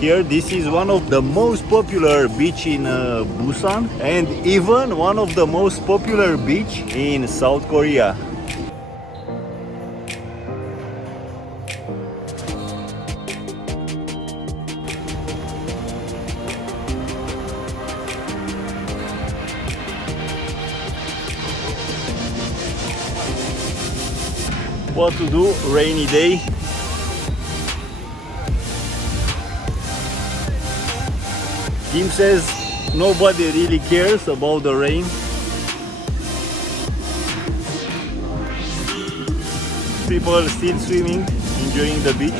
Here, this is one of the most popular beach in Busan, and even one of the most popular beach in South Korea. What to do, rainy day. Kim says nobody really cares about the rain. People are still swimming, enjoying the beach.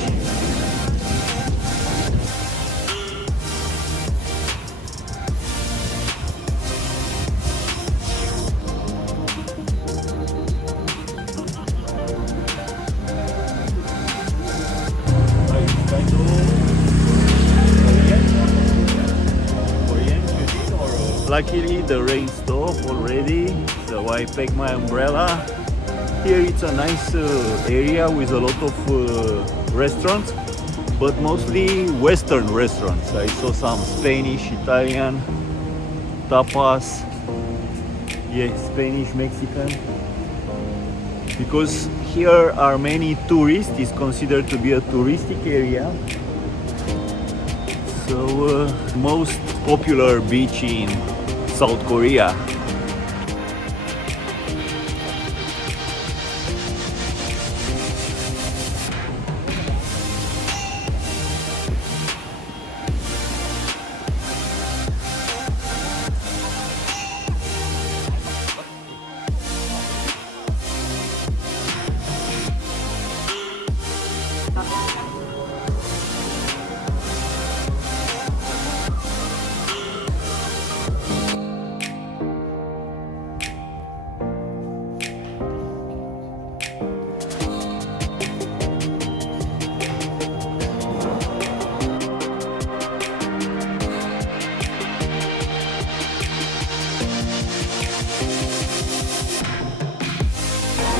Luckily the rain stopped already, so I packed my umbrella. Here it's a nice area with a lot of restaurants, but mostly Western restaurants. I saw some Spanish, Italian, tapas, yeah, Spanish, Mexican. Because here are many tourists, it's considered to be a touristic area. So most popular beach in South Korea.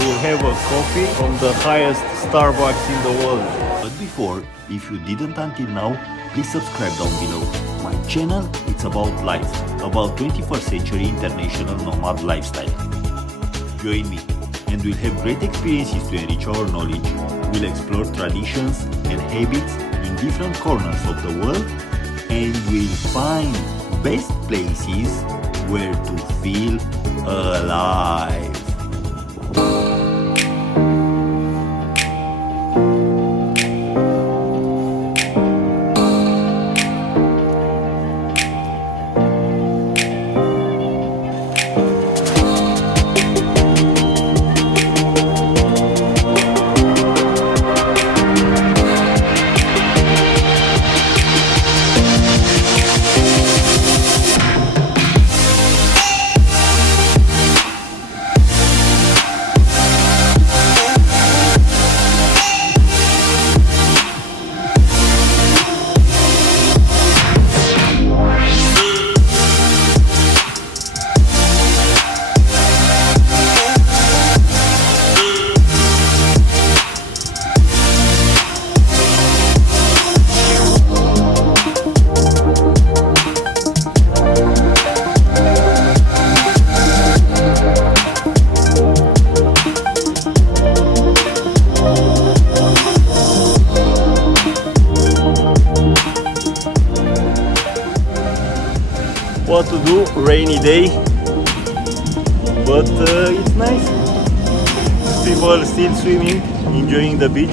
We'll have a coffee from the highest Starbucks in the world. But before, if you didn't until now, please subscribe down below. My channel, it's about life, about 21st century international nomad lifestyle. Join me and we'll have great experiences to enrich our knowledge. We'll explore traditions and habits in different corners of the world, and we'll find best places where to feel alive. What to do, rainy day, but it's nice. People are still swimming, enjoying the beach.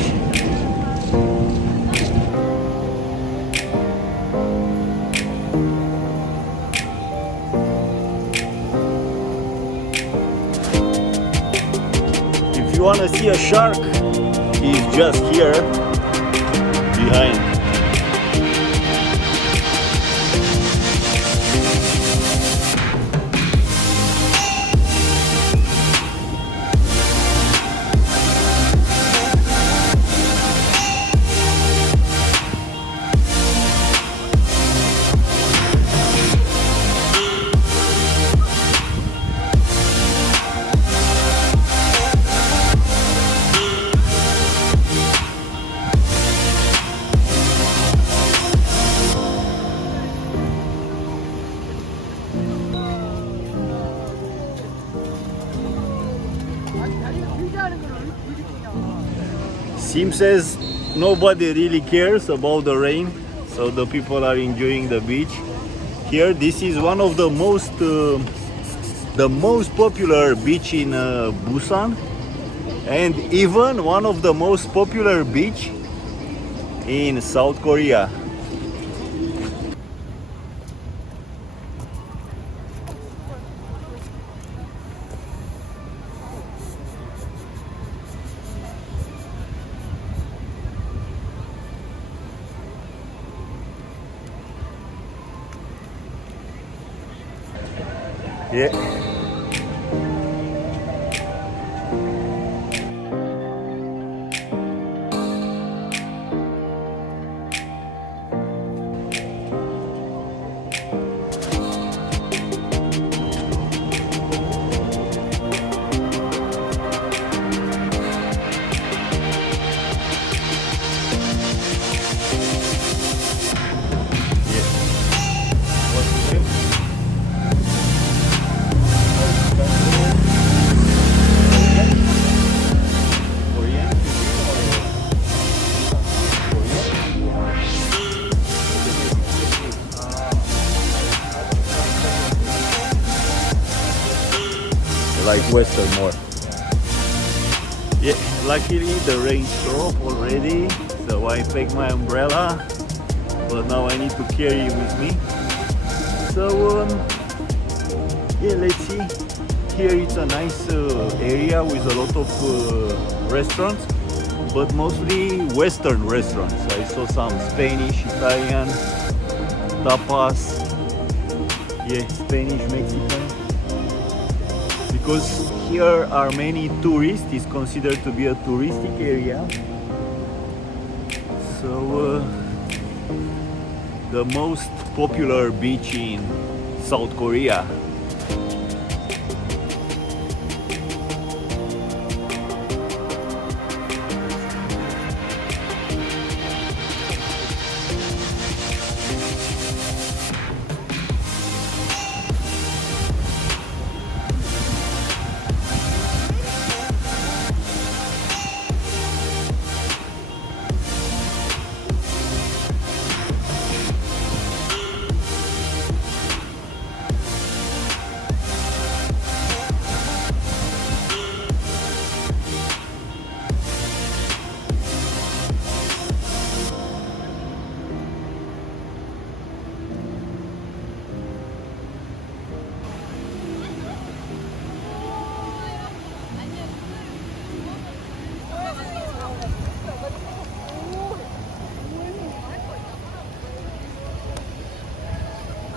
If you want to see a shark, he's just here behind. Seems as nobody really cares about the rain, so the people are enjoying the beach. Here, this is one of the most popular beach in Busan, and even one of the most popular beach in South Korea. Yeah. Like Western more. Yeah, luckily the rain stopped already, so I packed my umbrella, but now I need to carry it with me. So yeah, let's see. Here it's a nice area with a lot of restaurants, but mostly Western restaurants. I saw some Spanish, Italian, tapas, yeah, Spanish, Mexican. Because here are many tourists, it's considered to be a touristic area. So the most popular beach in South Korea.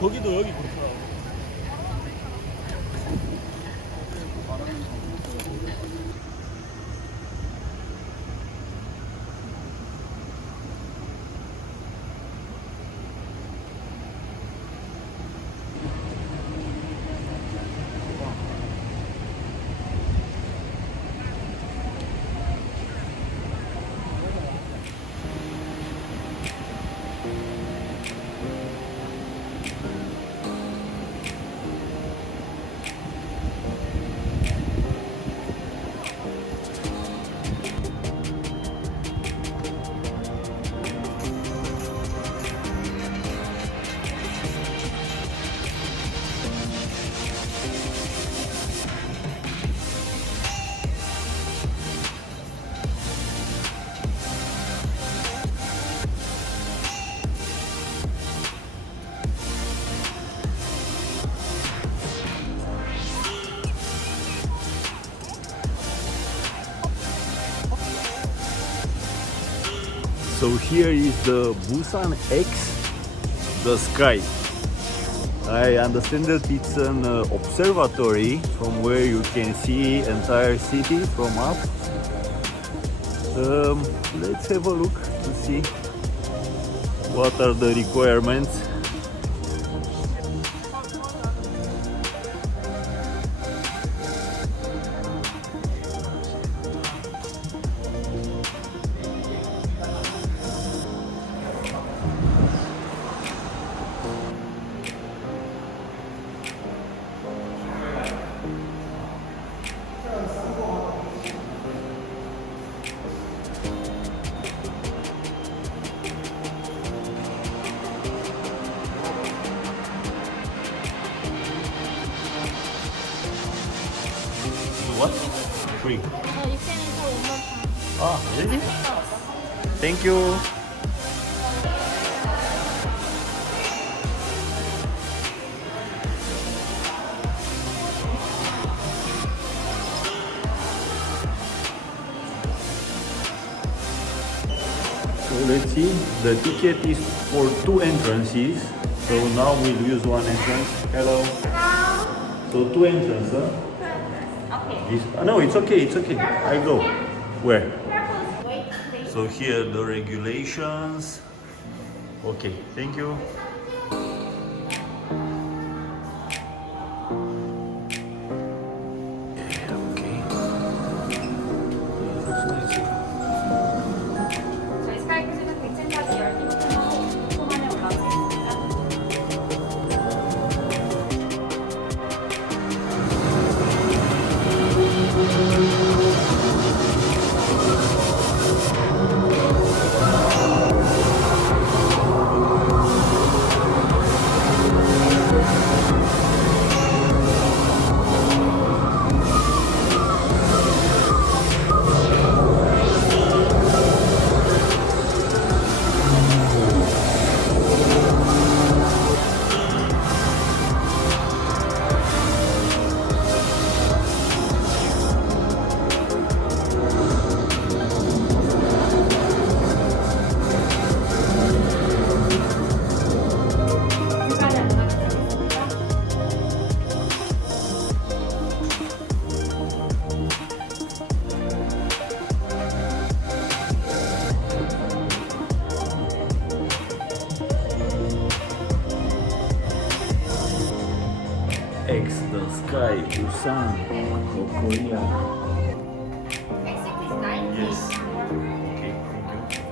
거기도 여기 그렇구나. So here is the Busan X The Sky. I understand that it's an observatory from where you can see entire city from up. Let's have a look to see what are the requirements. free. You can enter one more time. Ah, really? Thank you. So let's see, the ticket is for 2 entrances. So now we'll use 1 entrance. Hello. So 2 entrances, huh? Okay. No, it's okay, it's okay. I go. Where? So here the regulations. Okay, thank you. Okay. Looks nice. 저희 스카이크루즈는 객센터지 10시부터 5분 만에 올라오겠습니다. X The Sky, Busan, Korea. Exit is 9. Yes. Okay, thank you.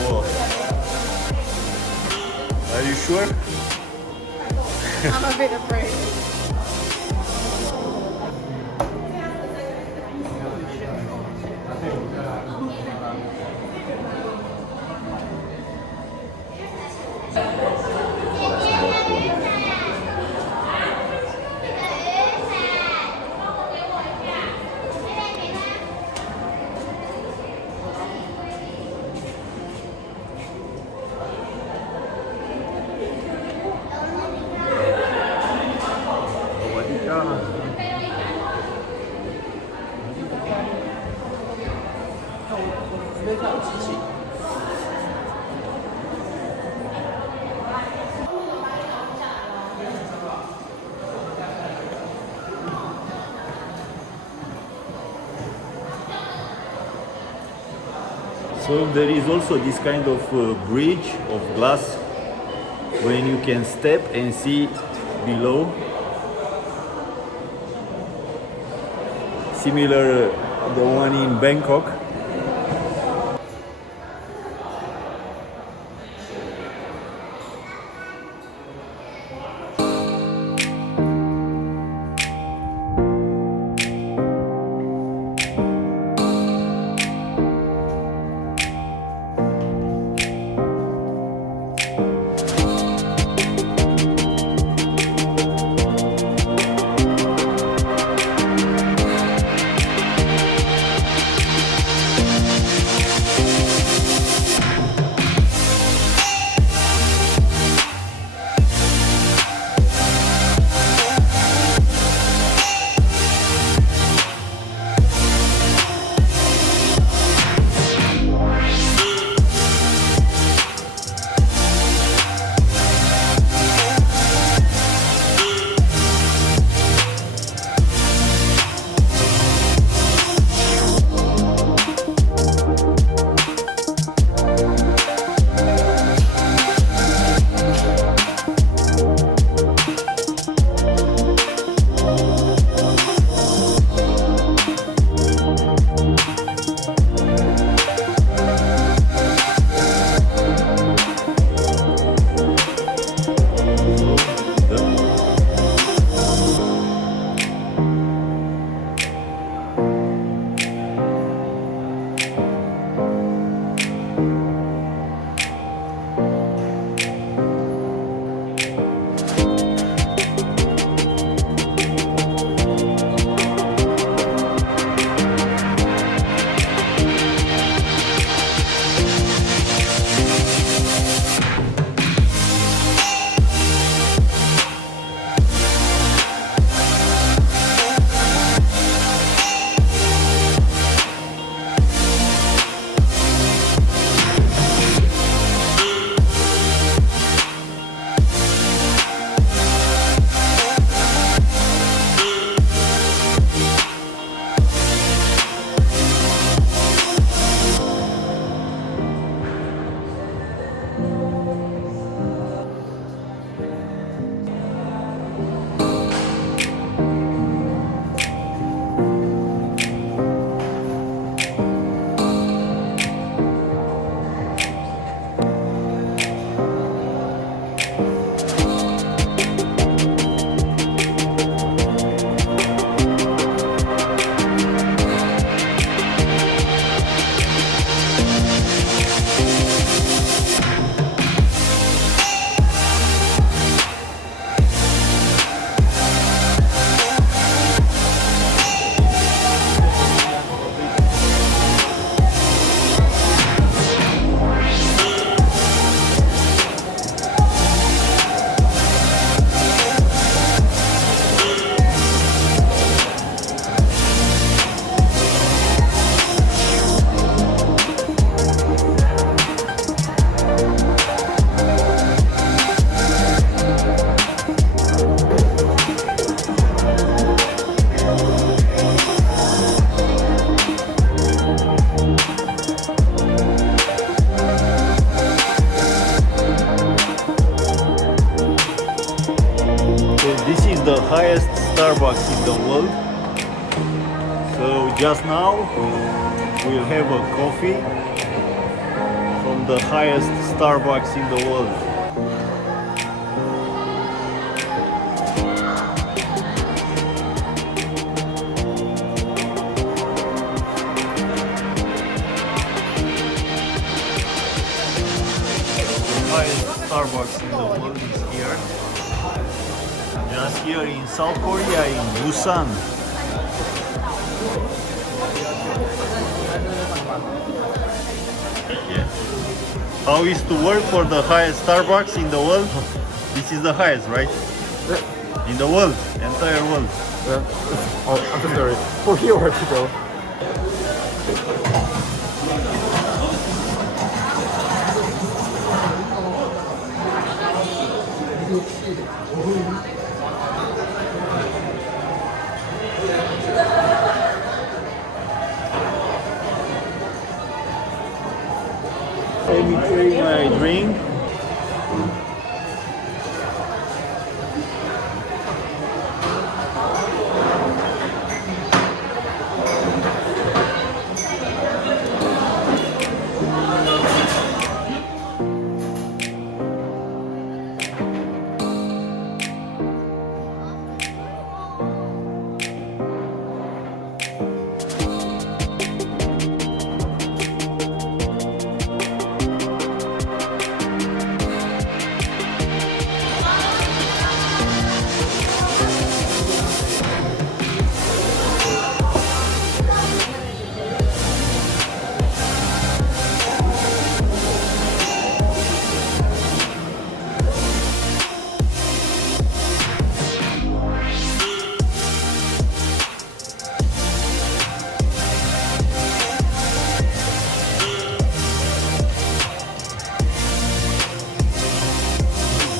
Whoa. Are you sure? I'm a bit afraid. So there is also this kind of bridge of glass when you can step and see below. Similar the one in Bangkok. highest Starbucks in the world. So just now we'll have a coffee from the highest Starbucks in the world. Highest Starbucks in the world is here. Just here in South Korea, in Busan. Yeah. How is to work for the highest Starbucks in the world? This is the highest, right? In the world, entire world. Oh, I'm so sorry. For here where to go? Let me try my drink.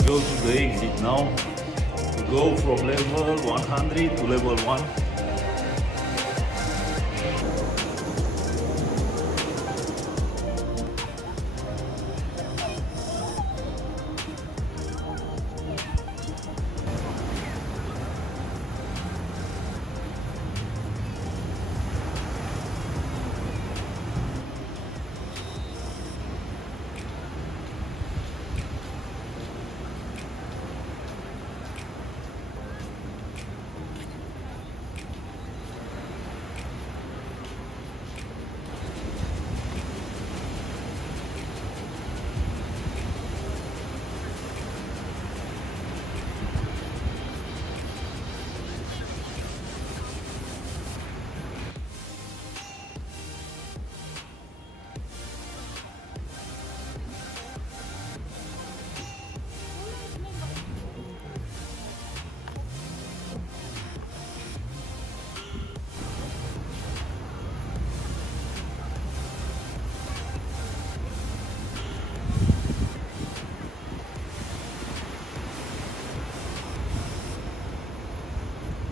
Go to the exit now to go from level 100 to level 1.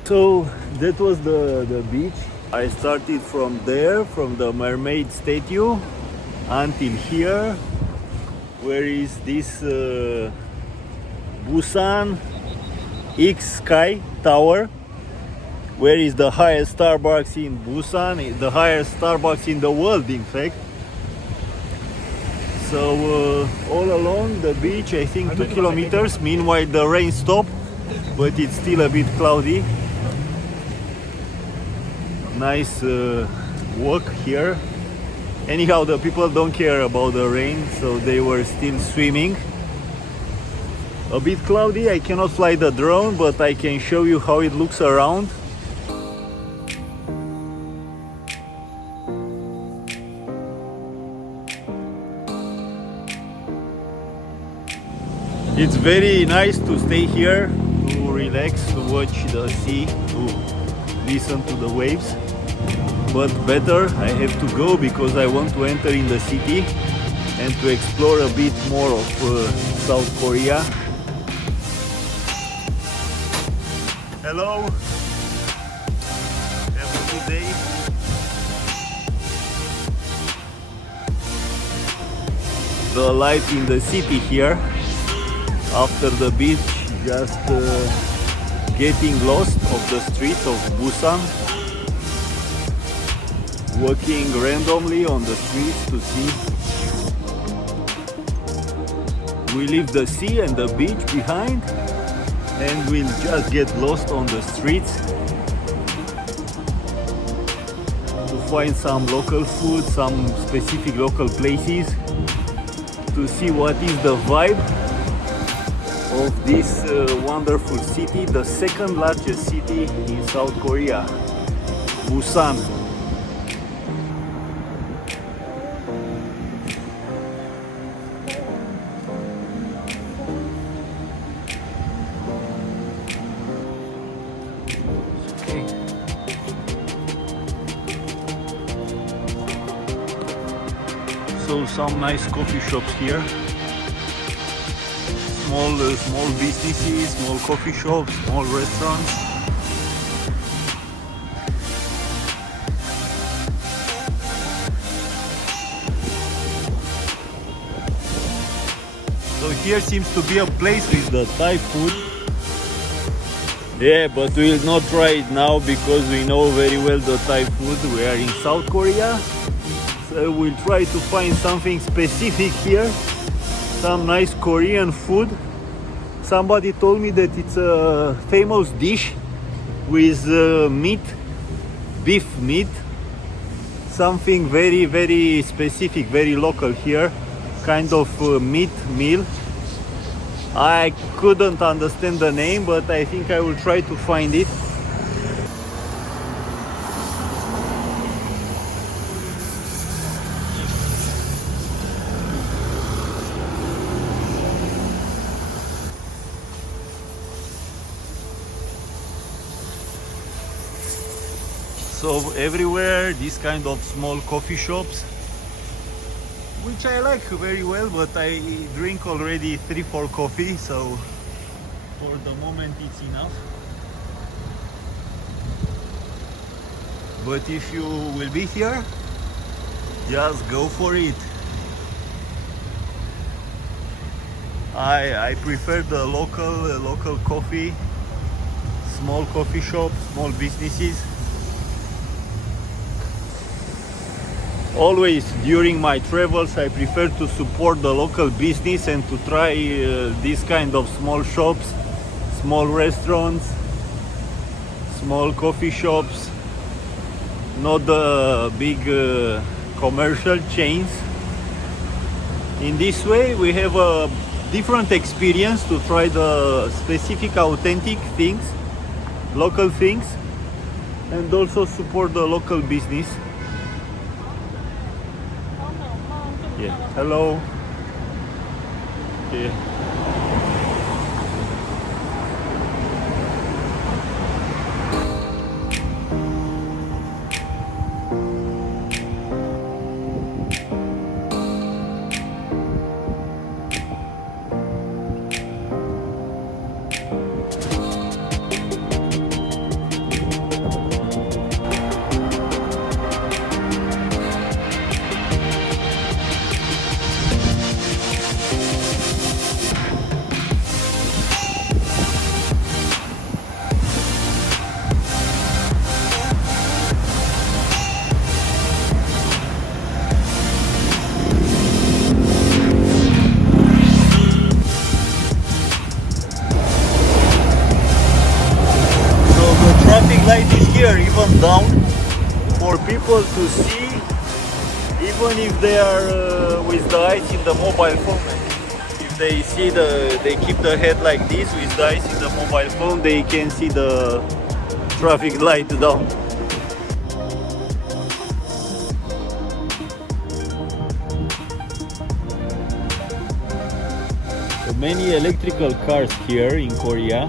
So that was the beach. I started from there, from the mermaid statue, until here, where is this Busan X Sky Tower, where is the highest Starbucks in Busan, the highest Starbucks in the world, in fact. So all along the beach, I think 2 kilometers. Meanwhile, the rain stopped, but it's still a bit cloudy. Nice walk here. Anyhow, the people don't care about the rain, so they were still swimming. A bit cloudy, I cannot fly the drone, but I can show you how it looks around. It's very nice to stay here, to relax, to watch the sea, to listen to the waves. But better, I have to go because I want to enter in the city and to explore a bit more of South Korea. Hello, have a good day. The life in the city here after the beach just getting lost of the streets of Busan, walking randomly on the streets to see. We leave the sea and the beach behind and we'll just get lost on the streets to find some local food, some specific local places, to see what is the vibe of this wonderful city, the second largest city in South Korea, Busan. So some nice coffee shops here. Small businesses, small coffee shops, small restaurants. So here seems to be a place with the Thai food. Yeah, but we'll not try it now because we know very well the Thai food. We are in South Korea. So we'll try to find something specific here. Some nice Korean food. Somebody told me that it's a famous dish with meat, beef meat. Something very, very specific, very local here. Kind of meat meal. I couldn't understand the name, but I think I will try to find it. So everywhere these kind of small coffee shops, which I like very well, but I drink already 3-4 coffee, so for the moment it's enough. But if you will be here, just go for it. I prefer the local coffee, small coffee shops, small businesses. Always during my travels I prefer to support the local business and to try this kind of small shops, small restaurants, small coffee shops, not the big commercial chains. In this way we have a different experience to try the specific authentic things, local things, and also support the local business. Yeah. Hello. Yeah. Traffic light is here, even down, for people to see, even if they are with the eyes in the mobile phone. If they see they keep the head like this with the eyes in the mobile phone, they can see the traffic light down. So many electrical cars here in Korea.